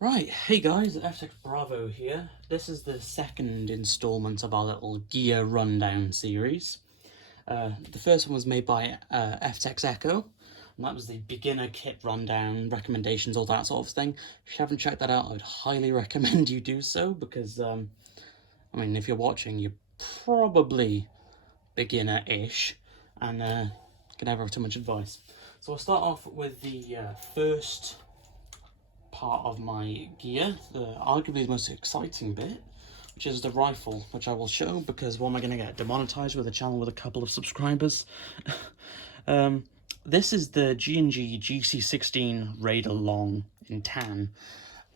Right, hey guys, FTEX Bravo here. This is the second installment of our little gear rundown series. The first one was made by FTEX Echo, and that was the beginner kit rundown, recommendations, all that sort of thing. If you haven't checked that out, I'd highly recommend you do so, because, I mean, if you're watching, you're probably beginner-ish, and can never have too much advice. So I'll start off with the first part of my gear, arguably the most exciting bit, which is the rifle, which I will show because what am I going to get demonetized with a channel with a couple of subscribers? This is the G&G GC16 Raider Long in tan.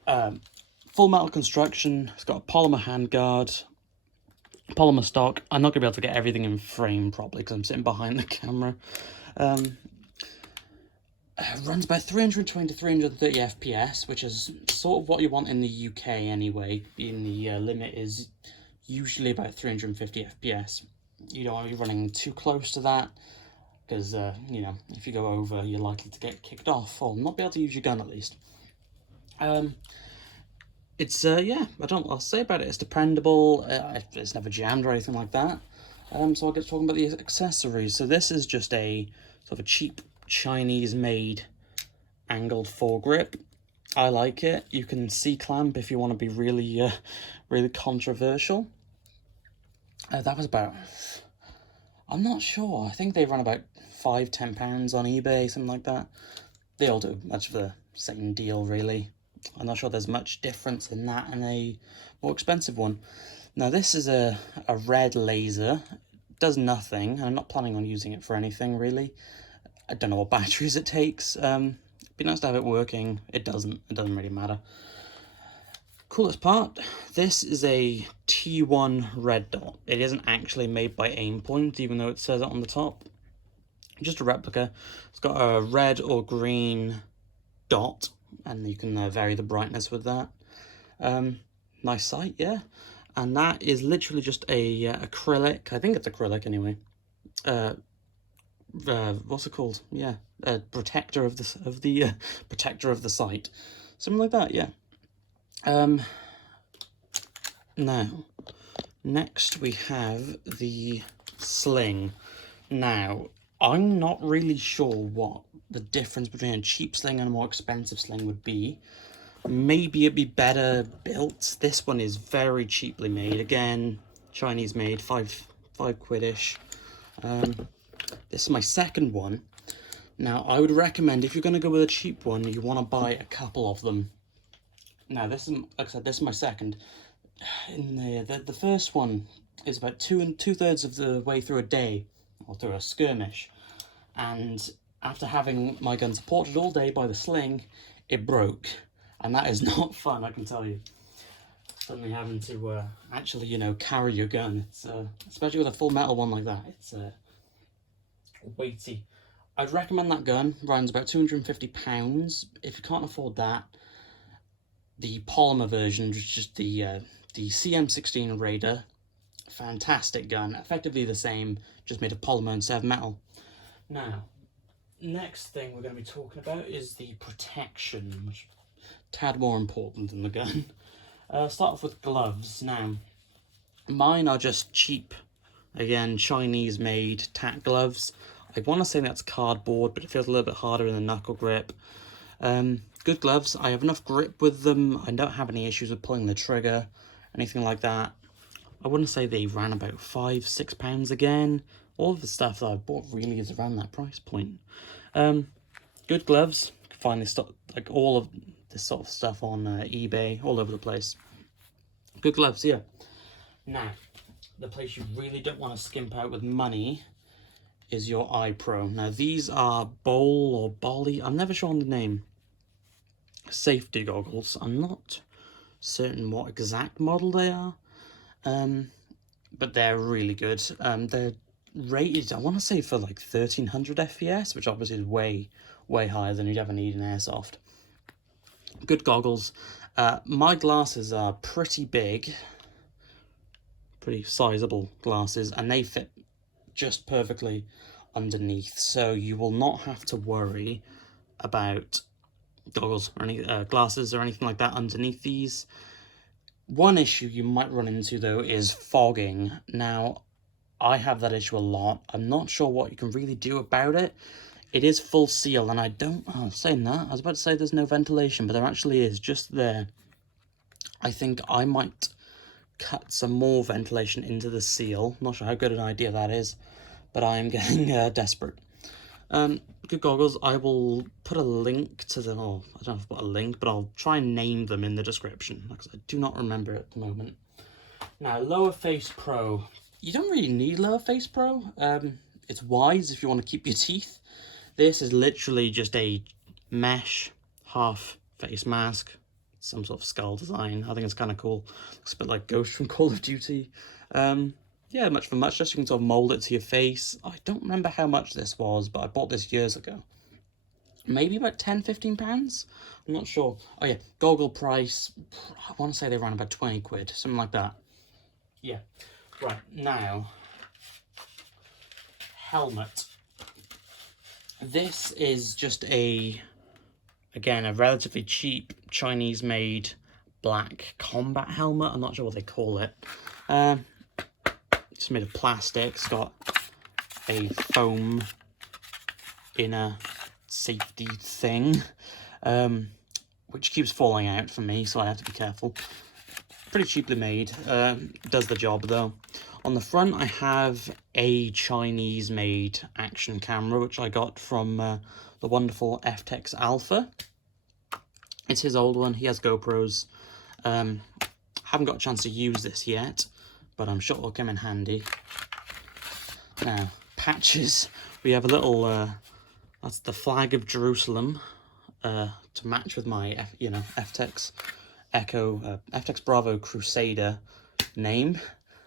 Full metal construction. It's got a polymer handguard, polymer stock. I'm not going to be able to get everything in frame properly because I'm sitting behind the camera. Runs about 320 to 330 FPS, which is sort of what you want in the UK anyway, being the limit is usually about 350 FPS. You don't want to be running too close to that, because, you know, if you go over, you're likely to get kicked off, or not be able to use your gun at least. It's, yeah, I'll say about it, it's dependable, it's never jammed or anything like that. So I'll get talking about the accessories. So this is just a sort of a cheap Chinese-made angled foregrip. I like it. You can C-clamp if you want to be really, really controversial. That was about, I'm not sure. I think they run about £5–10 on eBay, something like that. They all do much of the same deal, really. I'm not sure there's much difference in that and a more expensive one. Now this is a red laser. It does nothing, and I'm not planning on using it for anything really. I don't know what batteries it takes. It'd be nice to have it working. It doesn't really matter. Coolest part, this is a T1 red dot. It isn't actually made by Aimpoint, even though it says it on the top. Just a replica. It's got a red or green dot, and you can vary the brightness with that. Nice sight, yeah. And that is literally just a acrylic. I think it's acrylic anyway. What's it called? Yeah, protector of the protector of the sight, something like that. Yeah. Now, next we have the sling. Now, I'm not really sure what the difference between a cheap sling and a more expensive sling would be. Maybe it'd be better built. This one is very cheaply made. Again, Chinese made, five quid-ish. This is my second one. Now, I would recommend, if you're going to go with a cheap one, you want to buy a couple of them. Now, this is, like I said, this is my second. In the first one is about two-thirds of the way through a day, or through a skirmish. And after having my gun supported all day by the sling, it broke. And that is not fun, I can tell you. Suddenly having to actually, you know, carry your gun. It's especially with a full metal one like that. It's weighty. I'd recommend that gun. Runs about £250. If you can't afford that, the polymer version, which is just the CM16 Raider. Fantastic gun. Effectively the same, just made of polymer instead of metal. Now, next thing we're going to be talking about is the protection, which is a tad more important than the gun. Start off with gloves. Now, mine are just cheap, again, Chinese-made tack gloves. I want to say that's cardboard, but it feels a little bit harder in the knuckle grip. Good gloves. I have enough grip with them. I don't have any issues with pulling the trigger, anything like that. I wouldn't say they ran about £5–6 again. All of the stuff that I've bought really is around that price point. Good gloves. You can find this stuff, like all of this sort of stuff on eBay, all over the place. Good gloves, yeah. Now, the place you really don't want to skimp out with money is your iPro. Now, these are Boll or Bolly, I'm never sure on the name, safety goggles. I'm not certain what exact model they are, but they're really good. They're rated, I want to say, for like 1300 FPS, which obviously is way higher than you'd ever need in Airsoft. Good goggles. My glasses are pretty big, pretty sizable glasses, and they fit just perfectly underneath, so you will not have to worry about goggles or any glasses or anything like that underneath these. One issue you might run into though is fogging. Now, I have that issue a lot. I'm not sure what you can really do about it. It is full seal, and I don't... Oh, saying that, I was about to say there's no ventilation, but there actually is, just there. I think I might cut some more ventilation into the seal. Not sure how good an idea that is, but I am getting desperate. Good goggles. I will put a link to them. Oh, I don't know if I'll put a link, but I'll try and name them in the description, because I do not remember at the moment. Now, Lower Face Pro. You don't really need Lower Face Pro. It's wise if you want to keep your teeth. This is literally just a mesh half face mask, some sort of skull design. I think it's kind of cool. Looks a bit like Ghost from Call of Duty. Yeah, much for much. Just you can sort of mold it to your face. I don't remember how much this was, but I bought this years ago. Maybe about £10–15. I'm not sure. Oh yeah, goggle price. I want to say they ran about 20 quid, something like that. Yeah. Right, now, helmet. This is just again, a relatively cheap Chinese-made black combat helmet. I'm not sure what they call it. It's made of plastic. It's got a foam inner safety thing, which keeps falling out for me, so I have to be careful. Pretty cheaply made. Does the job though. On the front, I have a Chinese-made action camera, which I got from the wonderful FTEX Alpha. It's his old one. He has GoPros. Haven't got a chance to use this yet, but I'm sure it'll come in handy. Now, patches. We have a little, that's the flag of Jerusalem, to match with my, FTEX FTEX Bravo Crusader name.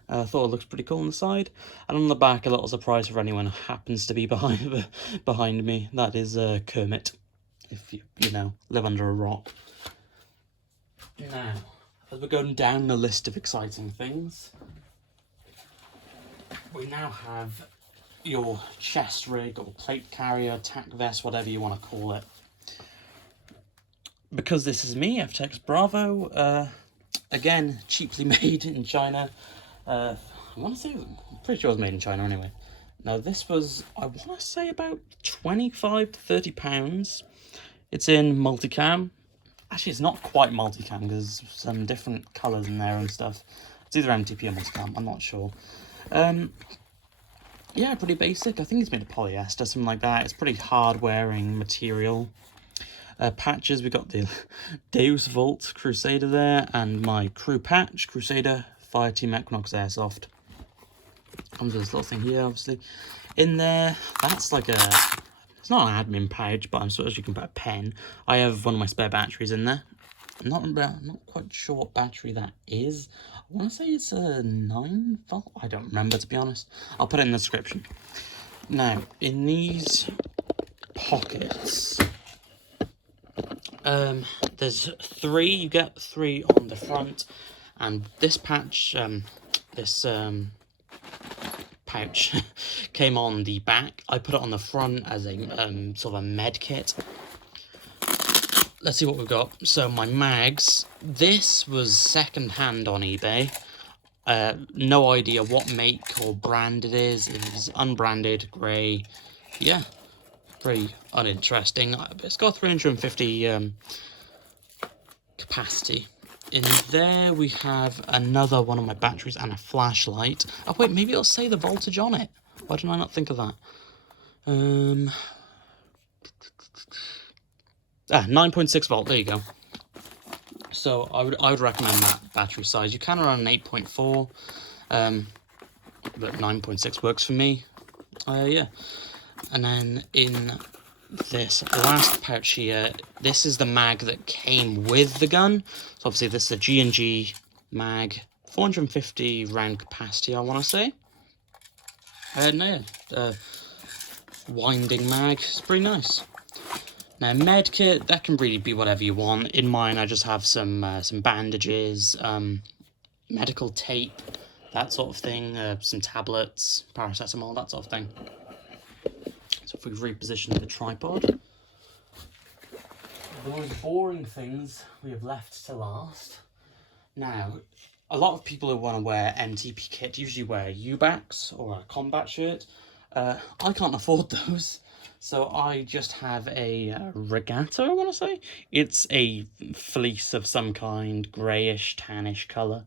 I thought it looks pretty cool on the side. And on the back, a little surprise for anyone who happens to be behind me. That is Kermit, if you live under a rock. Now, as we're going down the list of exciting things, we now have your chest rig or plate carrier, tack vest, whatever you want to call it. Because this is me, FTEX Bravo, again, cheaply made in China. I want to say, I'm pretty sure it was made in China anyway. Now this was, I want to say about £25 to £30. It's in multicam. Actually, it's not quite multicam because there's some different colours in there and stuff. It's either MTP or multicam, I'm not sure. Yeah, pretty basic. I think it's made of polyester, something like that. It's pretty hard wearing material. Patches, we got the Deus Vult Crusader there, and my crew patch, Crusader Fireteam Equinox Airsoft. Comes with this little thing here, obviously. In there, that's like it's not an admin pouch, but I'm suppose you can put a pen. I have one of my spare batteries in there. I'm not quite sure what battery that is. I want to say it's a 9 volt. I don't remember, to be honest. I'll put it in the description. Now, in these pockets, there's 3. You get 3 on the front, and this patch, pouch came on the back. I put it on the front as a sort of a med kit. Let's see what we've got. So my mags, this was second hand on eBay. No idea what make or brand it is. It was unbranded, grey. Yeah, pretty uninteresting. It's got 350 capacity. In there we have another one of my batteries and a flashlight. Oh wait, maybe it'll say the voltage on it. Why did I not think of that? 9.6 volt, there you go. So I would recommend that battery size. You can run an 8.4, but 9.6 works for me. Yeah. And then in this last pouch here, this is the mag that came with the gun. So obviously this is a G&G mag, 450 round capacity, I want to say. Winding mag, it's pretty nice. Now med kit, that can really be whatever you want. In mine, I just have some bandages, medical tape, that sort of thing, some tablets, paracetamol, that sort of thing. So if we reposition the tripod, the most boring things we have left to last. Now, a lot of people who want to wear MTP kit usually wear U-backs or a combat shirt. I can't afford those, so I just have a regatta, I want to say. It's a fleece of some kind, greyish, tannish colour.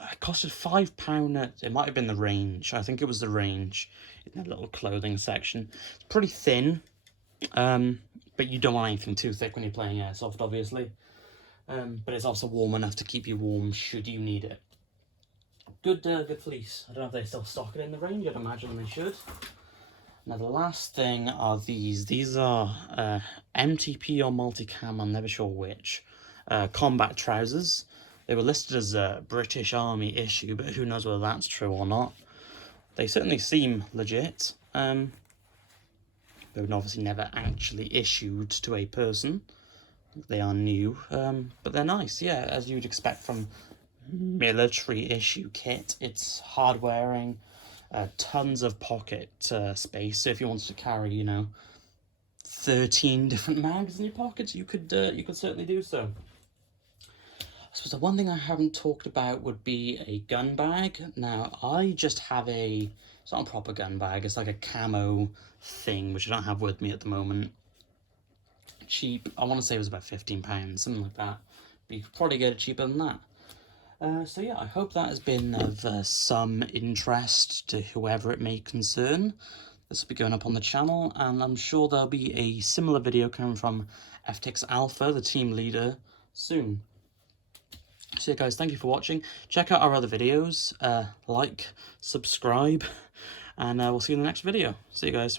It costed £5. It might have been the Range. I think it was the Range in the little clothing section. It's pretty thin, but you don't want anything too thick when you're playing Airsoft, obviously. But it's also warm enough to keep you warm should you need it. Good fleece. I don't know if they still stock it in the Range. I'd imagine they should. Now the last thing are these. These are MTP or multicam, I'm never sure which. Combat trousers. They were listed as a British Army issue, but who knows whether that's true or not. They certainly seem legit. They were obviously never actually issued to a person. They are new, but they're nice, yeah, as you'd expect from military issue kit. It's hard wearing, tons of pocket space, so if you wanted to carry, you know, 13 different mags in your pockets, you could certainly do so. I suppose the one thing I haven't talked about would be a gun bag. Now, I just have it's not a proper gun bag, it's like a camo thing, which I don't have with me at the moment. Cheap, I want to say it was about £15, something like that, but you could probably get it cheaper than that. So yeah, I hope that has been of some interest to whoever it may concern. This will be going up on the channel, and I'm sure there'll be a similar video coming from FTEX Alpha, the team leader, soon. So yeah guys, thank you for watching. Check out our other videos, like, subscribe, and we'll see you in the next video. See you guys.